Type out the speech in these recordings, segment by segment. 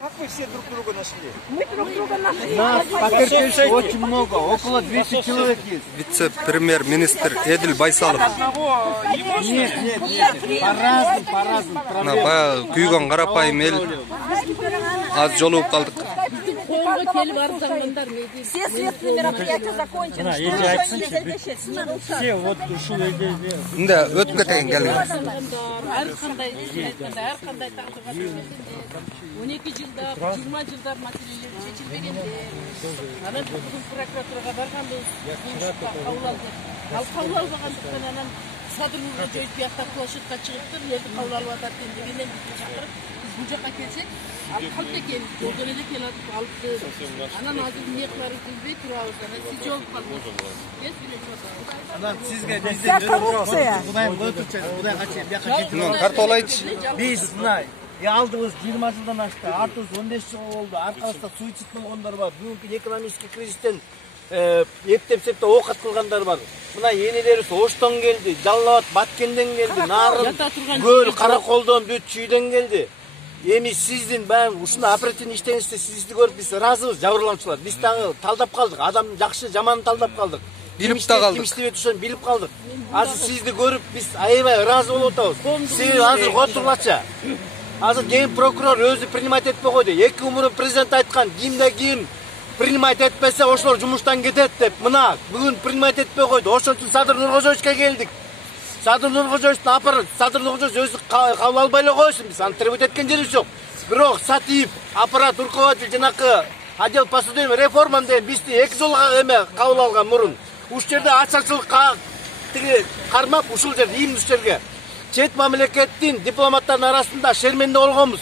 Как вы все друг друга нашли? Мы друг друга нашли. Нас потерпевших очень много, около 200 человек есть. Вице-премьер-министр Эдил Байсалов. Нет, по-разному. Баягы күйгөн карапайым эл аз жолугуп калдык. Все светские мероприятия закончены. Все вот ушел Мында өтүп кеткен келген. 12 жылда, 20 жылдар маселелер чечилбегенде, анан бүгүн прокуратурага барганбыз, кабыл алдык. Ал кабыл албагандыктан анан садыр жоюп биякта площадька чыгыптыр, элди кабыл алып атат дегенден бизди чакырып, биз бул жака келсек, ал калп экен, жолдон эле келатып алыпты. Анан азыр эмне кыларыбызды билбей турабыз, анан сиз жооп калдыңыз. Кез билечиз. Анан сизге бизден коррупция. Кудайым өтүнчө, Кудайга чейин бияка кетип. Картолайчы. Биз мына алдыбыз 20 жылдан ашты, артыбыз 15 жыл болду. Аркабызда суицид болгондор бар. Бүгүнкү экономический кризистен эптеп-септе оокат кылгандар бар. Мына энелерибиз Оштон келди, Жалал Абад, Баткенден келди, Нарын, Көл, Караколдон, бүт Чүйдөн келди. Эми сиздин баягы ушундай оперативный иштеңизде сизди көрүп биз ыраазыбыз, жабырлануучулар. Биз дагы талдап калдык, адам жакшы, жаманын талдап калдык. Билип да калдык. Ким иштебей турушун билип калдык. Азыр сизди көрүп биз аябай ыраазы болуп атабыз. Себеби азыр отурлача. Азыр ген прокурор өзү принимать этпей койду. 2 күн мурун президент айткан, кимде ким принимать этпесе ошолор жумуштан кетет деп. Мына бүгүн принимать этпей койду. Ошон үчүн Садыр Нуркожоевичке келдик. Садыр Нуркожоевичтин апарып, Садыр Нуркожоевич өзү кабыл албай эле койсун. Биз аны требовать эткен жерибиз жок. Бирок Сатиев аппарат руководитель жанакы отдел по судебным реформам деген бизди 2 жыл эме кабыл алган мурун. Ушул жерде ачарчылыкка тиги кармап ушул жерде ийин жерге чет мамлекеттин дипломаттардын арасында шерменде болгонбуз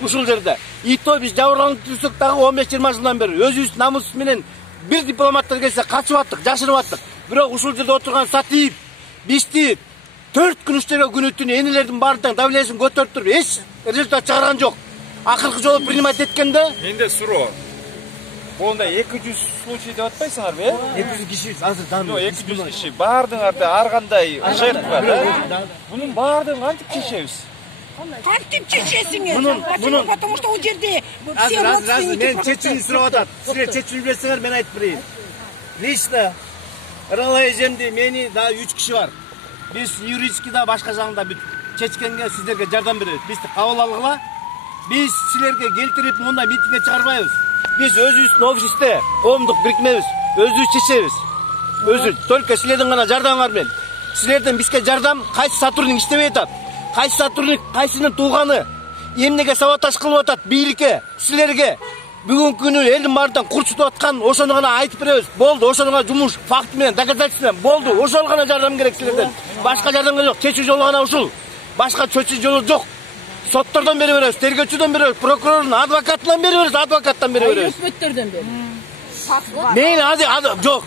ушул жерде. И то биз жабырланып жүрсөк дагы 15-20 жылдан бери өзүбүз намус менен бир дипломаттар келсе качып аттык, жашырып аттык. Бирок ушул жерде отурган Сатиев бизди 4 күн иштерге күнү түнү энелердин баардыгын давлениесин көтөрүп туруп эч результат чыгарган жок. Акыркы жолу принимать эткенде Менде суроо. Болда 200 случай деп атпайсыңарбы, 200 киши азыр дан. 200 киши баардыгыңарда ар кандай жертва да. Бунун баардыгын кантип чечебиз? Кантип чечесиңер? Потому что у жерде все Азыр мен чечүүнү сурап атат. Силер чечүү билесиңер, мен айтып берейин. Лично Ыралай эжемди мени да 3 киши бар. Биз юридически да башка жагында бүт чечкенге сиздерге жардам беребиз. Бизди кабыл алгыла. Биз силерге келтирип мындай митингге чыгарбайбыз. Биз өзүбүздүн офисте коомдук бирикмебиз, өзүбүз чечебиз. Өзү только силердин гана жардамыңар менен. Силерден бизге жардам кайсы сотрудник иштебей атат? Кайсы сотрудник кайсынын тууганы? Эмнеге саботаж кылып атат бийликке, силерге? Бүгүнкү күнү элдин баарынан курчутуп аткан ошону гана айтып беребиз. Болду, ошону гана жумуш факт менен, доказательство менен болду. Ошол гана жардам керек силерден. Башка жардам жок. Чечүү жолу гана ушул. Башка чечүү жолу жок. Соттордон бере беребиз, тергөөчүдөн бере беребиз, прокурордун адвокатынан бере беребиз, адвокаттан бере беребиз. Өкмөттөрдөн бери. Мен азыр жок.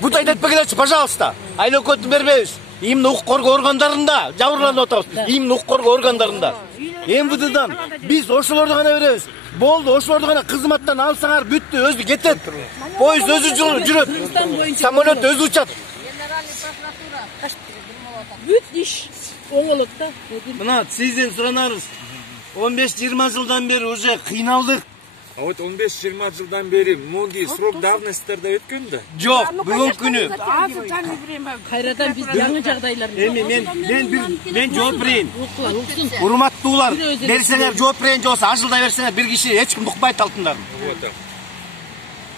Бут айтып келечи, пожалуйста. Айлөкөтүн бербейбиз. Именно укук коргоо органдарында жабырланып атабыз. Именно укук коргоо органдарында. МВДдан биз ошолорду гана беребиз. Болду, ошолорду гана кызматтан алсаңар бүттү, өзү кетет. Поезд өзү жүрөт. Самолет өзү учат. Генеральный прокуратура бүт иш оңолот да. Мына сизден суранарыз. 15-20 жылдан бери уже кыйналдык. А вот 15-20 жылдан бери многие срок давностьтарда өткөн да. Жок, бүгүнкү күнү. Кайрадан биз жаңы жагдайларды. Эми мен жооп берейин. Урматтуулар, берсеңер жооп берейин, жокса ажылдай берсеңер бир киши эч ким укпайт алтындарын.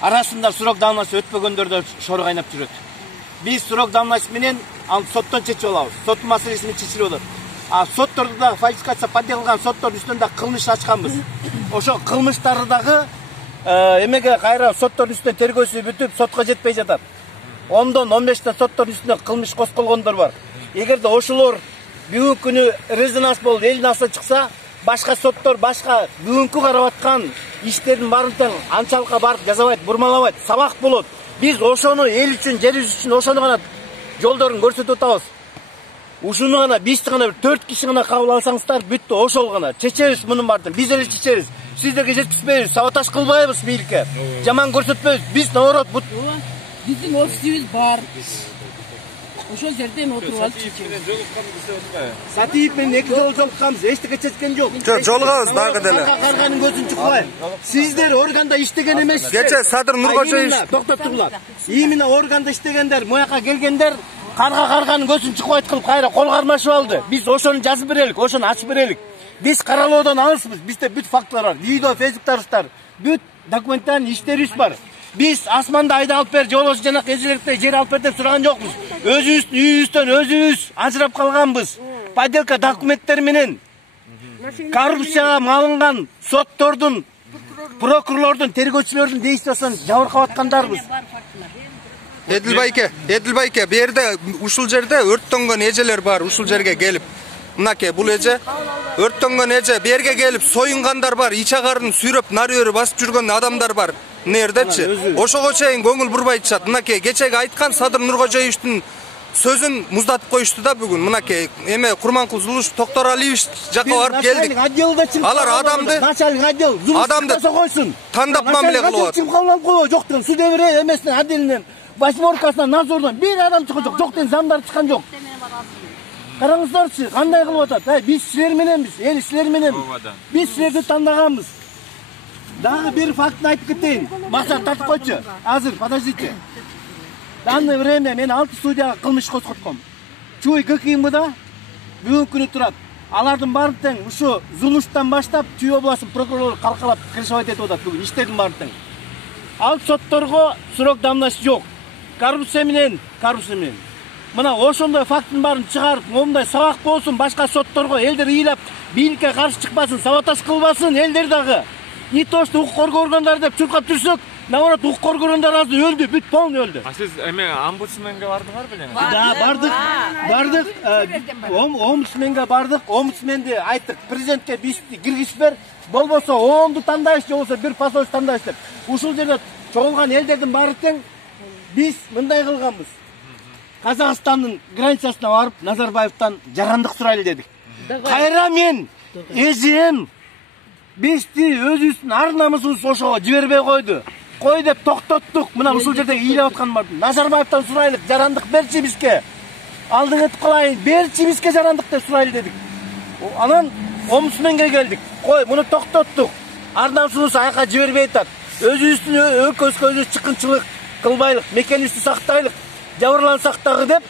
Арасында срок давности өтпөгөндөр да шору кайнап жүрөт. Биз срок давности менен аны соттон чечип алабыз. Сот маселеси менен чечилип атат. А сотторду да фальсификация подделган соттордун үстүнөн да кылмыш ачканбыз. Ошо кылмыштарды дагы эмеге кайра соттордун үстүнөн тергөөсү бүтүп сотко жетпей жатат. 10-15 соттордун үстүнө кылмыш козголгондор бар. Эгерде ошолор бүгүнкү күнү резонанс болуп элдин астына чыкса, башка соттор башка бүгүнкү карап аткан иштердин баарын анчалыкка барып жазабайт, бурмалабайт, сабак болот. Биз ошону эл үчүн, жерибиз үчүн ошону гана жолдорун көрсөтүп атабыз. Ушуну гана бизди гана 4 киши гана кабыл алсаңыздар бүттү, ошол гана чечебиз мунун баарын. Биз эле чечебиз. Сиздерге жеткизбейбиз, саботаж кылбайбыз бийликке. Жаман көрсөтпөйбүз. Биз наоборот биздин офисибиз бар. Ошол жерде эми отуруп алып Сатиев менен 2 жолу жолукканбыз, эчтеке чечкен жок. Жолугабыз дагы деле. Карганын көзүн чукпай. Сиздер органда иштеген эмессиз. Кече Садыр Нуркожоевич токтоп тургула. Именно органда иштегендер, мояка келгендер карганын көзүн чукпайт кылып кайра кол кармашып алды. Биз ошону жазып берелик, ошону ачып берелик. Биз каралоодон алысбыз. Бизде бүт фактылар бар. Видео, фейсбуктарыбыздар, бүт документтардын иштерибиз бар. Биз асманда айда алып бер, жолоосу жана эжелерде жер алып бер деп сураган жокпуз. Өзүбүздүн үйүбүздөн өзүбүз ажырап калганбыз. Подделка документтер менен коррупцияга малынган соттордун, прокурорлордун, тергөөчүлөрдүн действиясынан жабыркап аткандарбыз. Эдилбайке, бу жерде ушул жерде өрттөнгөн эжелер бар, ушул жерге келип. Мынакей бул эже өрттөнгөн эже, бу жерге келип союнгандар бар, ичагарын сүйрөп, нары өрү басып жүргөн адамдар бар. Нердечи? Ошого чейин көңүл бурбай жатат. Мынакей кечеги айткан Садыр Нуркожоевичтин сөзүн муздатып коюшту да бүгүн. Мынакей эме Курманкул Зулуш Токтор Алиевич жакка барып келдик. Алар адамды тандап мамиле кылып атат. Жок деген судебре эмесинен отделинен, восьмеркасынан, надзордон бир адам чыккан жок. Жок деген замдар чыккан жок. Караңыздарчы, кандай кылып атат? Биз силер мененбиз, эл силер менен. Биз силерди тандаганбыз. Дагы бир фактын айтып кетейин. Максат тартып койчу. Азыр, подождите. В данное время мен 6 судьяга кылмыш козготком. Чуй ГКМда бүгүнкү күнү турат. Алардын баарын тең ушу Зулуштан баштап Чуй областынын прокурору калкалап крышевать этип атат бүгүн иштердин баарын тең. Ал сотторго срок давности жок. Коррупция менен. Мына ошондой фактын баарын чыгарып, момундай сабак болсун башка сотторго, элдер ыйлап, бийликке каршы чыкпасын, саботаж кылбасын, элдер дагы. Не то, что укук коргоо органдары деп чуркап жүрсөк, наоборот укук коргоо органдары азыр өлдү, бүт полный өлдү. Сиз эме омбудсменге бардыңар белең? Да, бардык. Омбудсменге бардык. Омбудсменди айттык, президентке бизди киргизип бер, болбосо оңду тандайбыз, же болбосо бир посольство тандайбыз деп. Ушул жерде чогулган элдердин баары тең биз мындай кылганбыз. Казакстандын границасына барып, Назарбаевтан жарандык сурайлы дедик. Кайра мен эжем бизди өзүбүздүн ар намысыбыз ошого жибербей койду. Кой деп токтоттук. Мына ушул жерде ыйлап аткан бар. Назарбаевтан сурайлык, жарандык берчи бизге. Алдыңа этип калайын, берчи бизге жарандык деп сурайлы дедик. Анан омбудсменге келдик. Кой, муну токтоттук. Ар намысыбыз аяка жибербей атат. Өзүбүздүн өкөзгө өзүбүз чыккынчылык кылбайлык, мекенибизди сактайлык, жабырлансак дагы деп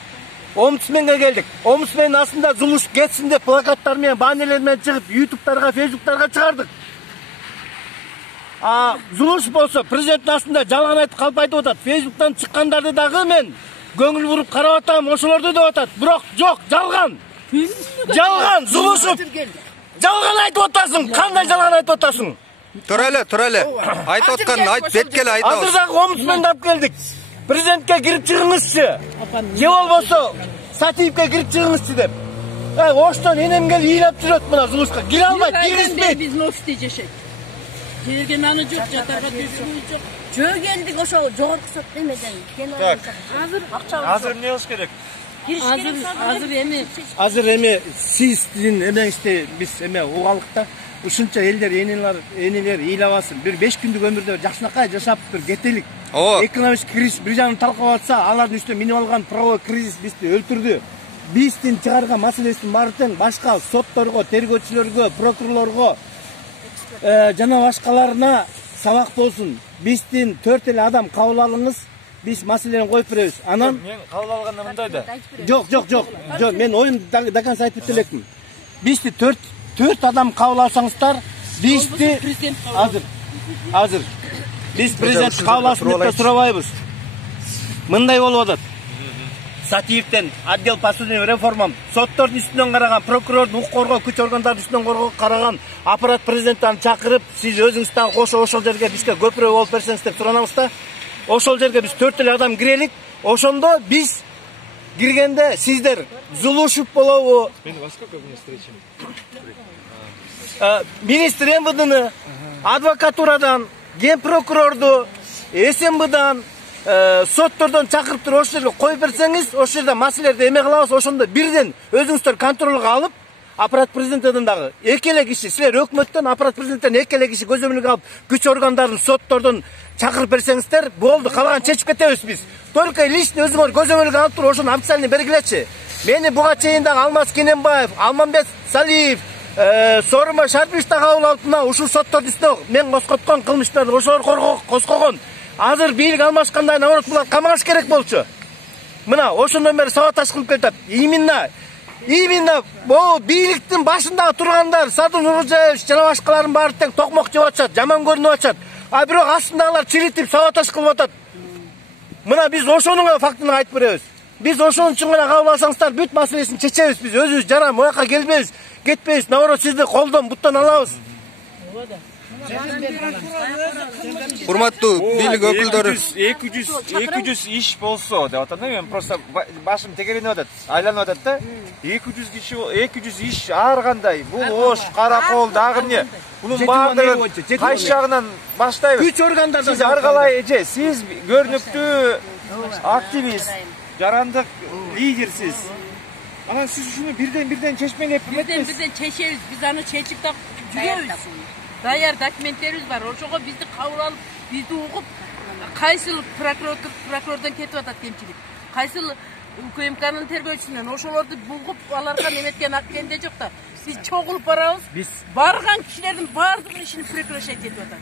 омбудсменге келдик. Омбудсмен астында Зулуш кетсин деп плакаттар менен, баннерлер менен чыгып, ютубтарга, фейсбуктарга чыгардык. Зулуш болсо президенттин астында жалган айтып калп айтып атат. Фейсбуктан чыккандарды дагы мен көңүл буруп карап атам, ошолорду деп атат. Бирок жок, жалган. Жалган, Зулушов. Жалган айтып атасың. Кандай жалган айтып атасың? Тур эле. Айтып атканын айт, беткеле айтабыз. Азыр дагы омбудсменди алып келдик. Президентке кирип чыгыңызчы. Же болбосо Сатиевке кирип чыгыңызчы деп. Оштон энем келип ыйлап жүрөт мына Зулушка. Кире албайт, киргизбейт. биздин офисте жашайт. Жерге наны жок, жатарга төшүгү жок. Жөө келдик ошо жогорку сот эмеден. Азыр эмне кылыш керек? Азыр эми сиздин эмеңизди биз эме угалык да. Ушунча элдер, энелер ыйлабасын. Бир 5 күндүк өмүрдө жакшынакай жашап тур кетелик. Экономик кризис бир жагын талкалап атса, алардын үстүнө минип алган правовой кризис бизди өлтүрдү. Биздин чыгарган маселесин баары тең башка сотторго, тергөөчүлөргө, прокурорлорго жана башкаларына сабак болсун. Биздин 4 эле адам кабыл алыңыз, биз маселени коюп беребиз. Анан мен кабыл алганда мындай да. Жок, мен оюмду до конца айтып элекмин. Бизди 4 адам кабыл алсаңыздар, бизди азыр биз президент кабыл алсын деп сурабайбыз. Мындай болуп атат. Сатиевден отдел по судебным реформам, соттордун үстүнөн караган, прокурордун, укук коргоо күч органдардын үстүнөн караган аппарат президенттен чакырып, сиз өзүңүз дагы кошо ошол жерге бизге көпүрө болуп берсеңиз деп суранабыз да. Ошол жерге биз 4 эле адам кирелик. Ошондо биз киргенде сиздер Зулушев болобу? Мен во сколько мне встречаем? Министр МВДны, адвокатурадан, генпрокурорду, СМБдан, соттордон чакырып туруп ошол жерге коюп берсеңиз, ошол жерде маселелерди эме кылабыз, ошондо бирден өзүңүздөр контролго алып, аппарат президенттен дагы эки эле киши, силер өкмөттөн, аппарат президенттен эки эле киши көзөмөлгө алып, күч органдарын, соттордон чакырып берсеңиздер, болду, калган чечип кетебиз биз. Только личный өзүңөр көзөмөлгө алып туруп, ошону официально бергилечи. Мени буга чейин дагы Алмаз Кененбаев, Алмамбет Салиев, Сооронбай Шарипов да кабыл алып, мына ушул соттордун үстүнө мен козготкон кылмыштарды ошолор козгогон. Азыр бийлик алмашкандай, наоборот, булар камагыш керек болчу. Мына ошондон бери сабаташ кылып келатат. Именно бул бийликтин башындагы тургандар, Садыр Нуркожоевич жана башкалардын баары тең токмок жеп атышат, жаман көрүнүп атышат. А бирок астындагылар чиритип сабаташ кылып атат. Мына биз ошонун фактын айтып беребиз. Биз ошон үчүн гана кабыл алсаңыздар бүт маселесин чечебиз. Биз өзүбүз жарам, ояка келбейбиз, кетпейбиз. Наоборот, сизди колдон, буттан алабыз. Урматтуу бийлик өкүлдөрү, 200 иш болсо деп атат. Мен просто башым тегеренип атат, айланып атат да. 200 иш ар кандай. Бул Ош, Каракол, дагы эмне? Бунун баардыгын кайсы жагынан баштайбыз? Күч органдардан Сиз ар калай эже, сиз көрүнүктүү активист, жарандык лидерсиз. Анан сиз ушуну бирден чечмеңе эметпесиз. Бирден чечебиз, биз аны чечип да жүрөбүз. Даяр документтерибиз бар. Ошого бизди кабыл алып, бизди угуп, кайсыл прокурордон кетип атат кемчилик. Кайсыл УКМКнын тергөөчүсүнөн ошолорду бугуп, аларга неметкен аккенде жок да. Биз чогулуп барабыз. Биз барган кишилердин баардык ишин прекращать этип атат.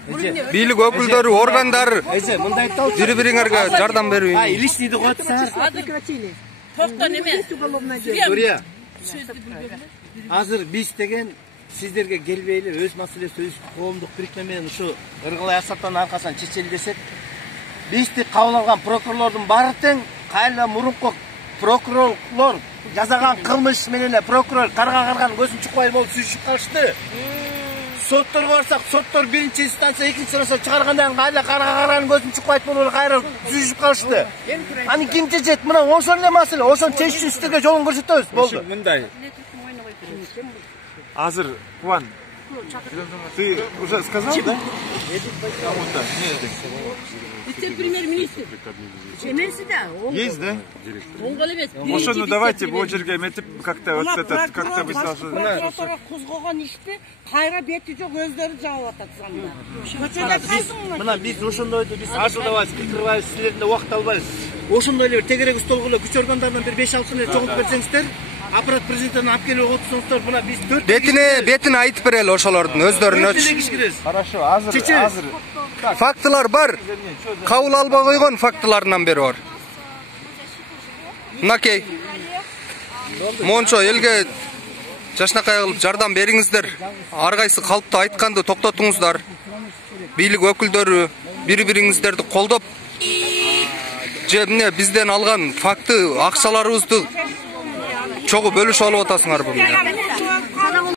бийлик өкүлдөрү, органдары бири-бириңерге жардам берүү. Личныйды коятсаңар. Токто неме? Сурия. Азыр биз деген сиздерге келбейли, өз маселеси, өз коомдук бирикме менен ушу ыргылай асаттан аркасынан чечели десек, бизди кабыл алган прокурорлордун баары тең, кайла мурунку прокурорлор жазаган кылмыш менен прокурор карган көзүн чукпай болуп сүзүшүп калышты. Сотторго барсак, соттор биринчи инстанция, экинчи инстанция чыгаргандан кайла карган көзүн чукпай болуп кайра сүзүшүп калышты. Аны ким чечет? Мына ошол эле маселе, ошону чечүү үстүгө жолун көрсөтөбүз. Болду. Мындай. Азыр, Кубан, ты уже сказал, да? Кому-то? Нет. Вице-премьер-министр. Чемерси да? Есть, да? Оңгол эмес. Ошону давайте бул жерге эметип, как-то вот этот, как-то вы должны... Прокуратура козгогон ишти кайра бети жок өздөрү жаап атат замда. Мына биз ошондойду биз ажылдабайбыз, кыйкырбайбыз, силерден убакыт албайбыз. Ошондой эле тегерек столго эле күч органдарынан бир 5-6 эле чогултуп берсеңиздер, аппарат президенттен алып келип отурсаңыздар, мына биз 4 Бетин айтып берели ошолордун өздөрүнө. Хорошо, Азыр. Фактылар бар. Кабыл албай койгон фактыларынан бери бар. Мынакей. Мончо элге жашнакай кылып жардам бериңиздер. Ар кайсы калыпта айтканды токтотуңуздар. Бийлик өкүлдөрү бири-бириңиздерди колдоп, же эмне бизден алган факты, акчаларыбызды чогуу бөлүшүп алып атасыңар бу.